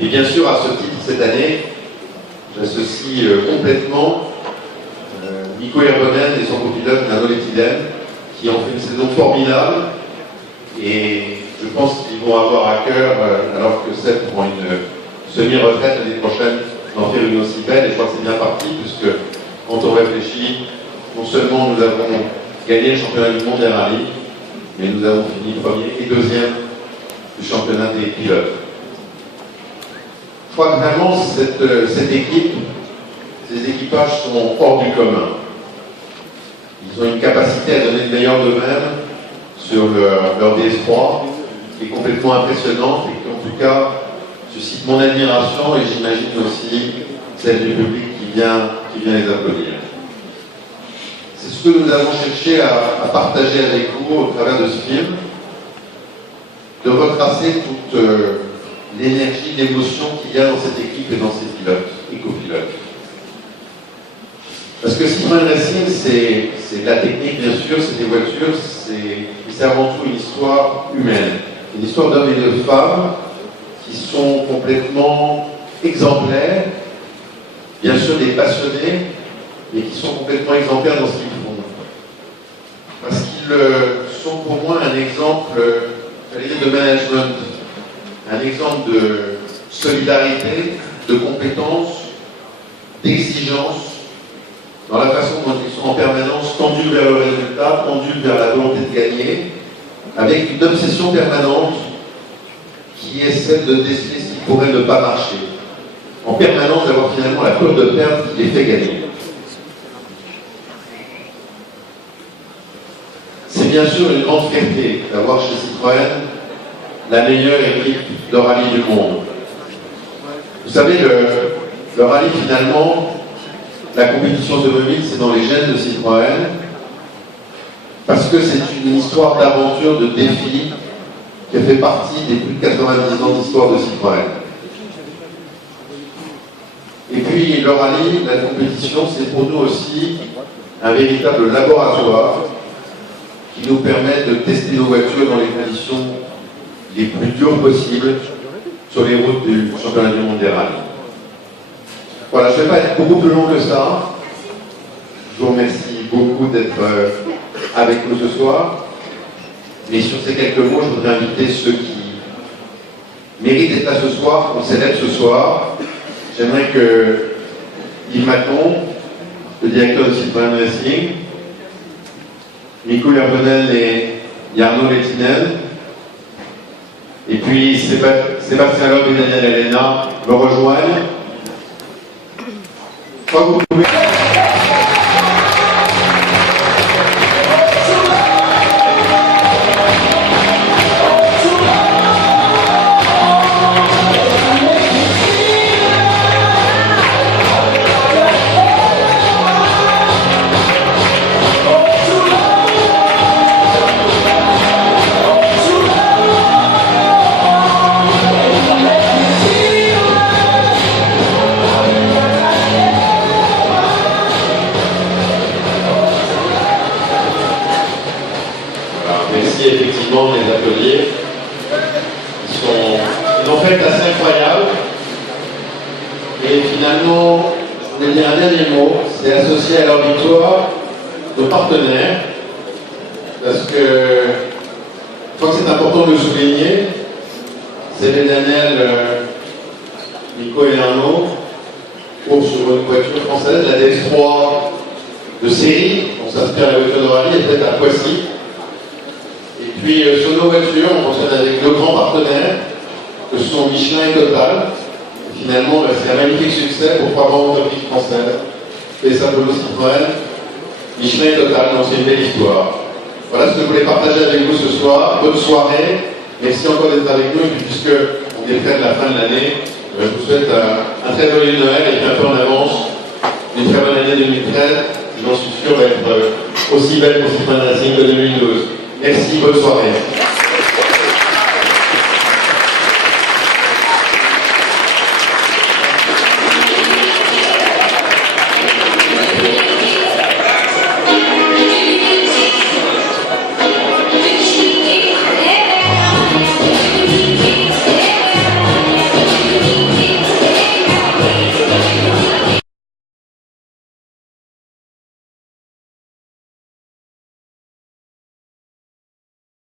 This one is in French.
Et bien sûr, à ce titre, cette année, j'associe complètement Mikko Hirvonen et son copilote Nano Lehtinen, qui ont fait une saison formidable. Et je pense qu'ils vont avoir à cœur, alors que Seb prend une semi-retraite l'année prochaine, d'en faire une aussi belle. Et je crois que c'est bien parti, puisque quand on réfléchit, non seulement nous avons gagné le championnat du monde des rallyes, mais nous avons fini premier et deuxième du championnat des pilotes. Je crois que vraiment cette équipe, ces équipages sont hors du commun. Ils ont une capacité à donner le meilleur d'eux-mêmes sur leur DS3, qui est complètement impressionnante et qui en tout cas suscite mon admiration et j'imagine aussi celle du public qui vient les applaudir. C'est ce que nous avons cherché à partager avec vous au travers de ce film, de retracer toute l'énergie, l'émotion qu'il y a dans cette équipe et dans ces pilotes et copilotes. Parce que Citroën Racing, c'est de la technique, bien sûr, c'est des voitures, c'est avant tout une histoire humaine. Une histoire d'hommes et de femmes qui sont complètement exemplaires, bien sûr des passionnés, mais qui sont complètement exemplaires dans ce qu'ils font. Parce qu'ils sont pour moi un exemple, j'allais dire, de management, un exemple de solidarité, de compétence, d'exigence, dans la façon dont ils sont en permanence tendus vers le résultat, tendus vers la volonté de gagner, avec une obsession permanente qui est celle de déceler ce qui pourrait ne pas marcher, en permanence d'avoir finalement la peur de perdre qui les fait gagner. C'est bien sûr une grande fierté d'avoir chez Citroën la meilleure équipe de rallye du monde. Vous savez, le rallye finalement, la compétition automobile, c'est dans les gènes de Citroën, parce que c'est une histoire d'aventure, de défi, qui a fait partie des plus de 90 ans d'histoire de Citroën. Et puis le rallye, la compétition, c'est pour nous aussi un véritable laboratoire qui nous permet de tester nos voitures dans les conditions les plus dures possibles sur les routes du championnat du monde des rallyes. Voilà, je ne vais pas être beaucoup plus long que ça. Je vous remercie beaucoup d'être avec nous ce soir. Mais sur ces quelques mots, je voudrais inviter ceux qui méritent d'être là ce soir, qu'on célèbre ce soir. J'aimerais que Yves Macron, le directeur de Citroën Racing, Mikko Hirvonen et Jarno Lehtinen, et puis Sébastien Loeb et Daniel Elena me rejoignent. Je crois que vous pouvez... Effectivement, les ateliers ils ont fait assez incroyable. Et finalement, je voulais dire un dernier mot, c'est associé à leur victoire nos partenaires, parce que je crois que c'est important de le souligner. C'est les Daniel, Mikko et Arnaud, courent sur une voiture française, la DS3 de série, on s'inspire à la voiture de rallye, elle est faite à Poissy. Et puis sur nos voitures, on fonctionne avec deux grands partenaires, que sont Michelin et Total. Et finalement, c'est un magnifique succès pour trois grandes entreprises françaises. Et ça peut aussi Citroën, Michelin et Total, donc c'est une belle histoire. Voilà ce que je voulais partager avec vous ce soir. Bonne soirée. Merci encore d'être avec nous. Et puis puisque on est près de la fin de l'année, je vous souhaite un très joyeux Noël et puis un peu en avance une très bonne année 2013. J'en suis sûr va être aussi belle pour Citroën Racing que 2012. Merci, bonne soirée.